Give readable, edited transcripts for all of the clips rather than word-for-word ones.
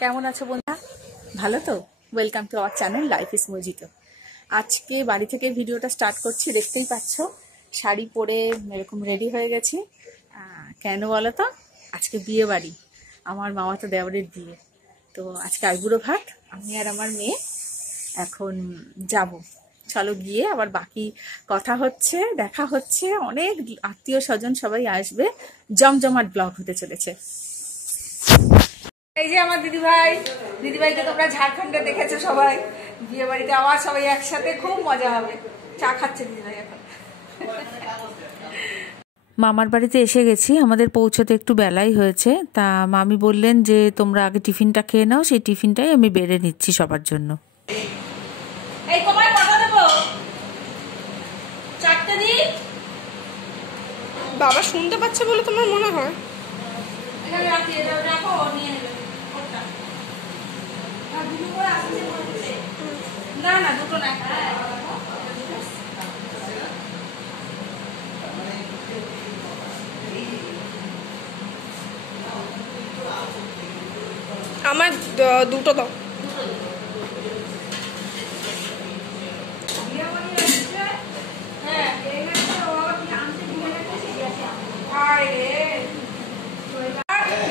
কেমন আছো বন্ধুরা? ভালো তো? Welcome to our channel life is mojito. আজকে বাড়ি থেকে ভিডিওটা স্টার্ট করছি, দেখতেই পাচ্ছ শাড়ি পরে এরকম রেডি হয়ে গেছি। কেন বলো তো? আজকে বিয়ে বাড়ি, আমার মামাতো দেওরের বিয়ে। তো আজকে আইবুড়ো ভাত, আমি আর আমার মেয়ে এখন যাব। চলো গিয়ে আবার বাকি কথা হচ্ছে, দেখা হচ্ছে, অনেক আত্মীয় স্বজন সবাই আসবে, জমজমাট ব্লগ হতে চলেছে। এই যে আমার দিদিভাইকে তোমরা ঝাড়খণ্ডে দেখেছো সবাই, বিয়ে বাড়িতে আবার সবাই একসাথে, খুব মজা হবে। চা খাচ্ছে দিদিভাই এখন। মামার বাড়িতে এসে গেছি, আমাদের পৌঁছতে একটু বেলাই হয়েছে। তা মামি বললেন যে তোমরা আগে টিফিনটা খেয়ে নাও, সেই টিফিনটাই আমি বেড়ে নিচ্ছি সবার জন্য। এই তোমায় কত দেবো? চারটে দিই। বাবা শুনতে পাচ্ছে বলে তোমার মনে হয়? এখানে রাখি, এটা রাখো, নিয়ে নেবে ওটা। আর দুটো করে আসছে বলছে। না না, দুটো না। আমার দুটো দাও।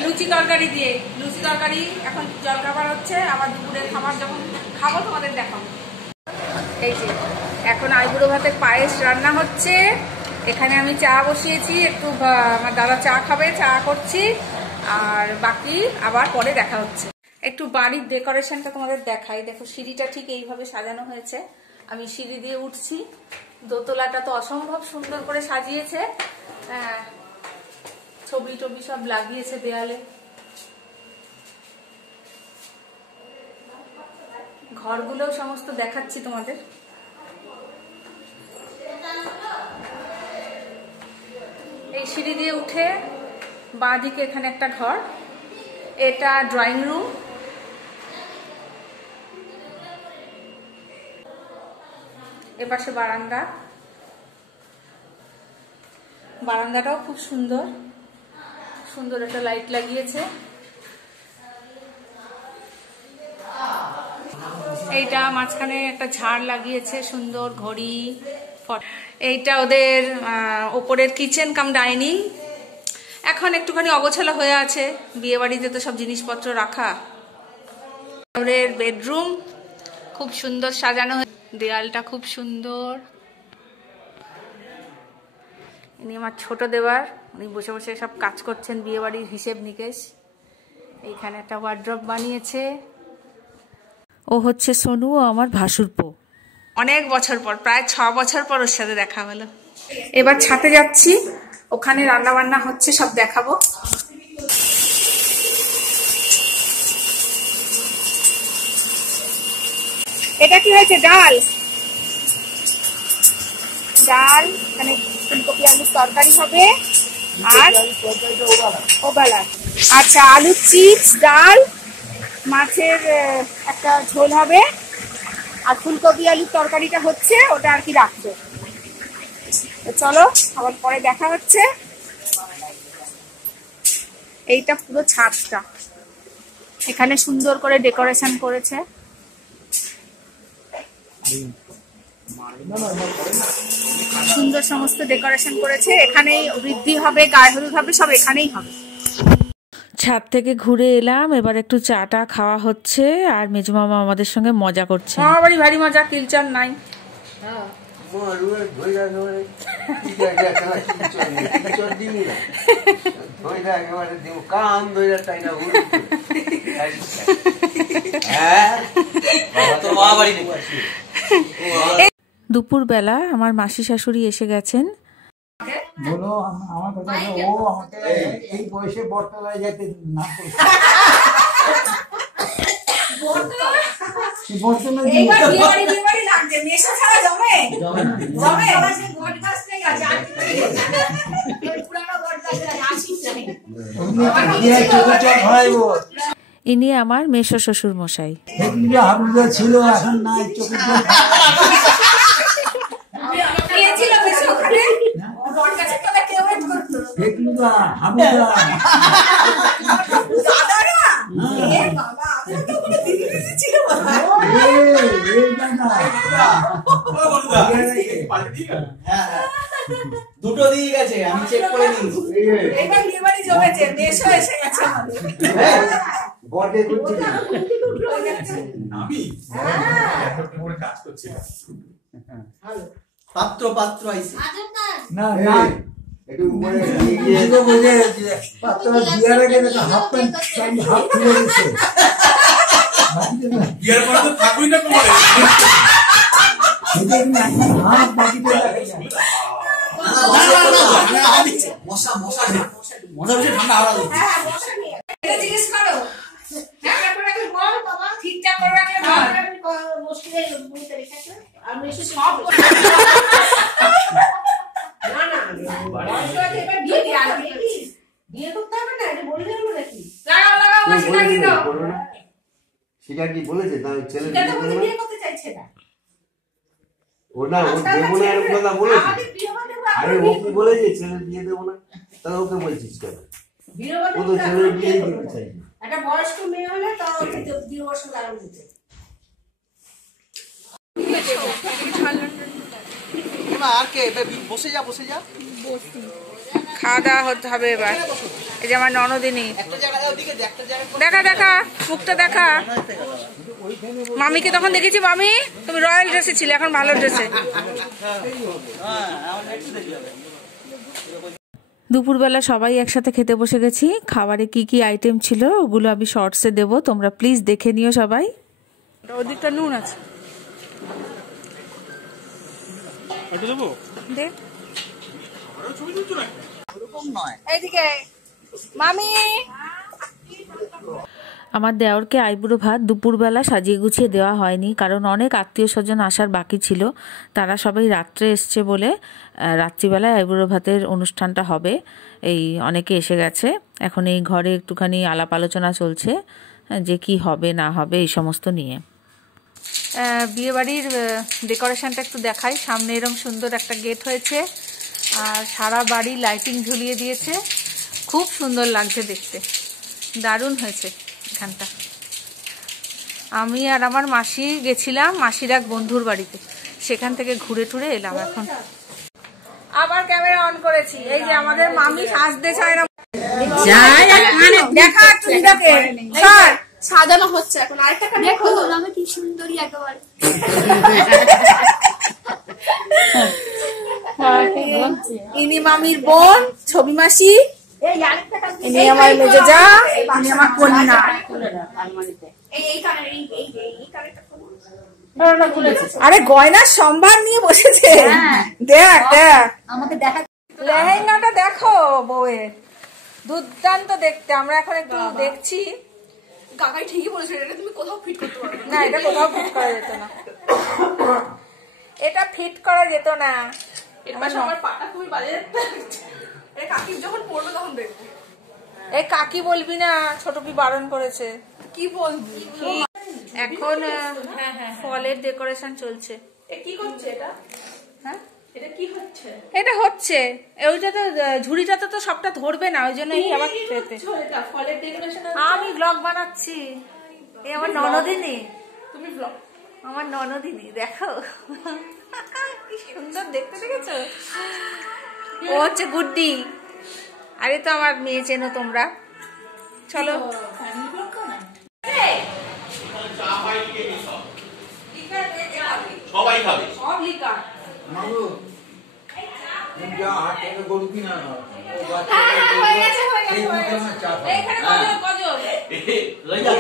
লুচি তরকারি দিয়ে, লুচি তরকারি এখন জলখাবার হচ্ছে, আবার দুপুরের খাবার যখন খাবো তোমাদের দেখাবো। এই যে এখন আইবুড়ো ভাতের পায়েস রান্না হচ্ছে, এখানে আমি চা বসিয়েছি, একটু আমার দাদা চা খাবে, চা করছি, আর বাকি আবার পরে দেখা হচ্ছে। একটু বাড়ির ডেকোরেশনটা তোমাদের দেখাই। দেখো সিঁড়িটা ঠিক এইভাবে সাজানো হয়েছে, আমি সিঁড়ি দিয়ে উঠছি। দোতলাটা তো অসম্ভব সুন্দর করে সাজিয়েছে, ছবি টবি সব লাগিয়েছে দেয়ালে। ঘরগুলোও সমস্ত দেখাচ্ছি তোমাদের। এই সিঁড়ি দিয়ে উঠে বাঁ দিকে এখানে একটা ঘর, এটা ড্রয়িং রুম। এপাশে বারান্দা, বারান্দাটাও খুব সুন্দর, সুন্দর একটা লাইট লাগিয়েছে। এইটা মাঝখানে একটা ঝাড় লাগিয়েছে, সুন্দর ঘড়ি। এইটা ওদের ওপরের কিচেন কাম ডাইনিং। এখন একটুখানি অগোছালো হয়ে আছে, বিয়ে বাড়িতে তো সব জিনিসপত্র রাখা। ওদের বেডরুম খুব সুন্দর সাজানো, দেয়ালটা খুব সুন্দর। ইনি আমার ছোট দেওয়ার, উনি বসে বসে সব কাজ করছেন, বিয়ে বাড়ির হিসেব নিকেশ। এইখানে একটা ওয়ার্ড্রপ বানিয়েছে। ও হচ্ছে সোনু, আমার ভাসুরপো। অনেক বছর পর, প্রায় 6 বছর পর ওর সাথে দেখা হলো। এবার ছাদে যাচ্ছি, ওখানে রান্না বান্না হচ্ছে, সব দেখাবো। এটা কি হয়েছে? ডাল, ডাল, এখানে ফুলকপি আলুর তরকারি হবে, আর ওবেলা। আচ্ছা, আলুর চিপস, ডাল, মাছের একটা ঝোল হবে, আর ফুলকপি আলুর তরকারিটা হচ্ছে, ওটা আর কি রাখবে। তো চলো আবার পরে দেখা হচ্ছে। এইটা পুরো ছাদটা, এখানে সুন্দর করে ডেকোরেশন করেছে। সুন্দর সমস্ত ডেকোরেশন করেছে, এখানেই বৃদ্ধি হবে, গায়ে হলুদ হবে, সব এখানেই হবে। ছাদ থেকে ঘুরে এলাম, এবার একটু চাটা খাওয়া হচ্ছে, আর মেজো মামা আমাদের সঙ্গে মজা করছে। মামা বাড়ি ভারী মজা, কিলচার নাই। দুপুর বেলা আমার মাসি শাশুড়ি এসে গেছেন। বলো আমার কথা, ও আমাকে এই বয়সে বটতলায় যেতে না ইনি আমার মেসো শ্বশুর মশাই। ছিল, এখন নাই, চোখের দুটো দিয়ে গেছে, আমি চেক করে নিয়েছি। এবার বিয়ে বাড়ি জমেছে, মেশো এসে গেছে আমাদের। বর্ডে করছি আমি কাজ করছিলাম। পাত্র পাত্র আইছে না না একটু উপরে গিয়ে তো বলে পাত্র বিয়ার আগে একটা হাফ প্যান্ট হাফ খুলে দিচ্ছে বিয়ার পরে তো থাকুই না কোমরে। হাফ বাকিতে মশা মশা মশা বেশি ঠান্ডা হাওয়া দিচ্ছে। এটা জিজ্ঞেস করো, ঠিকঠাক করে রাখলে ভালো। সব লাগাও লাগাও, সেটা কি দাও? সেটা কি বলেছে তার ছেলে সেটা তো বলতে বিয়ে করতে চাইছে না। ও না ও দেবো না এরকম কথা বলেছে। আরে ও কি বলেছে ছেলে বিয়ে দেবো না, তাহলে ওকে বলছিস কেন? ও তো ছেলের বিয়ে দিতে চাইছে। একটা বয়স্ক মেয়ে হলে তো 2 বছর লাগবে দিতে। আর কে বসে যা বসে যা। খাওয়া দাওয়া হতে হবে এবার। এই যে আমার ননদিনী, একটা জায়গা দাও, দিকে একটা জায়গা দেখা দেখা মুখটা দেখা। মামিকে তখন দেখেছি, মামি তুমি রয়্যাল ড্রেসে ছিলে, এখন ভালো ড্রেসে। দুপুরবেলা সবাই একসাথে খেতে বসে গেছি। খাবারে কি কি আইটেম ছিল ওগুলো আমি শর্টসে দেবো, তোমরা প্লিজ দেখে নিও সবাই। ওদিকটা নুন আছে, দে। এইদিকে মামি। আমার দেওরকে আইবুড়ো ভাত দুপুরবেলা সাজিয়ে গুছিয়ে দেওয়া হয়নি, কারণ অনেক আত্মীয় স্বজন আসার বাকি ছিল। তারা সবাই রাত্রে এসছে বলে রাত্রিবেলায় আইবুড়ো ভাতের অনুষ্ঠানটা হবে। এই অনেকে এসে গেছে, এখন এই ঘরে একটুখানি আলাপ আলোচনা চলছে যে কি হবে না হবে এই সমস্ত নিয়ে। বিয়েবাড়ির ডেকোরেশনটা একটু দেখাই। সামনে এরকম সুন্দর একটা গেট হয়েছে, আর সারা বাড়ি লাইটিং ঝুলিয়ে দিয়েছে। খুব সুন্দর লাগছে দেখতে, দারুণ হয়েছে এখানটা। আমি আর আমার মাসি গেছিলাম মাসির এক বন্ধুর বাড়িতে, সেখান থেকে ঘুরে টুরে এলাম। এখন আবার ক্যামেরা অন করেছি। এই যে আমাদের মামি সাজতে চায় না, দেখা চুড়িটাকে সাজানো হচ্ছে এখন। আরেকটা দেখো আমি কি সুন্দরী একেবারে। ইনি মামির বোন, ছবি মাসি, ইনি আমার মেজেজা, ইনি আমার কন্যা। আরে গয়নার সম্ভার নিয়ে বসেছে। দেখ দেখ আমাকে দেখা লেহেঙ্গাটা দেখো বউয়ের, দুর্দান্ত দেখতে। আমরা এখন একটু দেখছি। কাকাই ঠিকই বলেছে, এটা তুমি কোথাও ফিট করতে পারবে না, এটা কোথাও ফিট করা যেত না, এটা ফিট করা যেত না। আমার পাটা খুবই বাজে লাগছে। এই কাকি যখন পড়বে তখন দেখবো। এই কাকি বলবি না, ছোটপি বারণ করেছে। কি বলবি? এখন ফলের ডেকোরেশন চলছে। কি করছে এটা? হ্যাঁ এটা কি হচ্ছে? এটা হচ্ছে, ওইটা তো ঝুড়িটাতে তো সবটা ধরবে না, ওই জন্যই আবার খেতে। এটা ফলের ডেকোরেশন। আমি ব্লগ বানাচ্ছি। এই আমার ননদিনী, তুমি ব্লগ, আমার ননদিনী দেখো কি সুন্দর দেখতে, দেখেছো? ও হচ্ছে গুড্ডি, আরে তো আমার মেয়ে চেনো তোমরা। চলো সবাই খাবে। সব লিকার গরু কিনা হয়ে গেছে, হয়ে গেছে, হয়ে গেছে। এইখানে কজন লই যাও।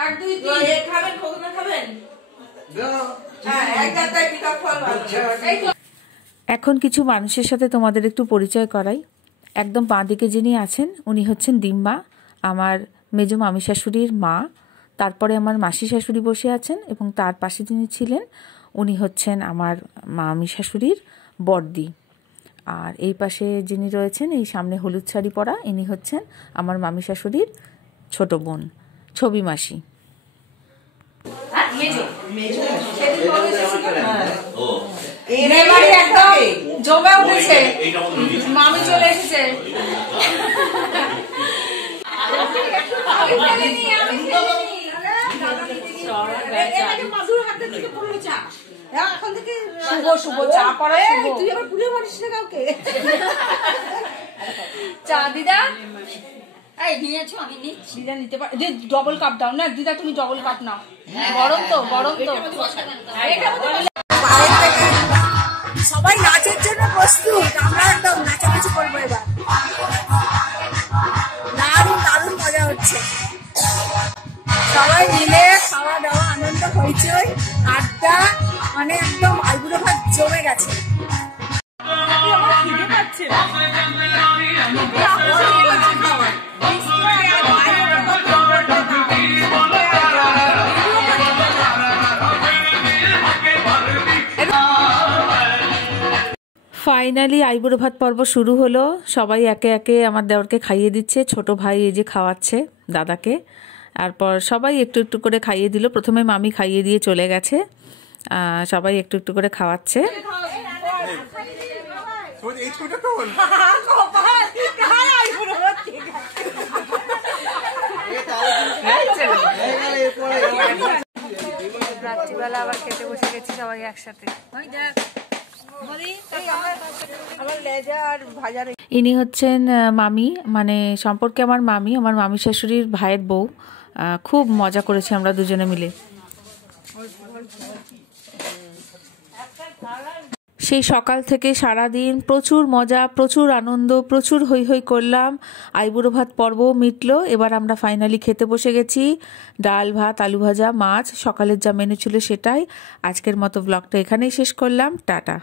আর 2 3 খাবেন, খোকনা খাবেন? হ্যাঁ, এক গাদায় পিকআপ ফল ভালো। এই তো এখন কিছু মানুষের সাথে তোমাদের একটু পরিচয় করাই। একদম বাঁ দিকে যিনি আছেন উনি হচ্ছেন দিম্মা, আমার মেজো মামি শাশুড়ির মা। তারপরে আমার মাসি শাশুড়ি বসে আছেন, এবং তার পাশে যিনি ছিলেন উনি হচ্ছেন আমার মামি শাশুড়ির বড়দি। আর এই পাশে যিনি রয়েছেন, এই সামনে হলুদ শাড়ি পরা, ইনি হচ্ছেন আমার মামি শাশুড়ির ছোট বোন, ছবি মাসি। এবারে একদম জমে উঠেছে, মামি চলে এসেছে। আমি ফেলিনি, আমি ফেলিনি। এখন থেকে শুভ শুভ চা পড়া শুভ। তুই আবার পুড়ে মারিস না কাউকে। চা দিদা এই নিয়েছো আমি নিচ্ছি। দিদা নিতে পার ডবল কাপ দাও না দিদা, তুমি ডবল কাপ নাও, গরম তো গরম তো। সবাই নাচের জন্য প্রস্তুত, আমরা একদম নাচানাচি করবো এবার। দারুণ দারুণ মজা হচ্ছে, সবাই মিলে খাওয়া দাওয়া আনন্দ হইচই আড্ডা, মানে একদম আইবুড়ো ভাত জমে গেছে। ফাইনালি আইবুড়ো ভাত পর্ব শুরু হলো। সবাই একে একে আমার দেওরকে খাইয়ে দিচ্ছে, ছোট ভাই এই যে খাওয়াচ্ছে দাদাকে, তারপর সবাই একটু একটু করে খাইয়ে দিল। প্রথমে মামি খাইয়ে দিয়ে চলে গেছে, সবাই একটু একটু করে খাওয়াচ্ছে। এই ছবিটা তোল। রাত্রিবেলা আবার খেতে বসে গেছি সবাই একসাথে। ইনি হচ্ছেন মামি, মানে সম্পর্কে আমার মামি, আমার মামি শাশুড়ির ভাইয়ের বউ। খুব মজা করেছি আমরা দুজনে মিলে। সেই সকাল থেকে সারাদিন প্রচুর মজা, প্রচুর আনন্দ, প্রচুর হৈ হৈ করলাম। আইবুড়ো ভাত পর্বও মিটলো। এবার আমরা ফাইনালি খেতে বসে গেছি। ডাল ভাত, আলু ভাজা, মাছ, সকালের যা মেনু ছিল সেটাই। আজকের মতো ব্লগটা এখানেই শেষ করলাম। টাটা।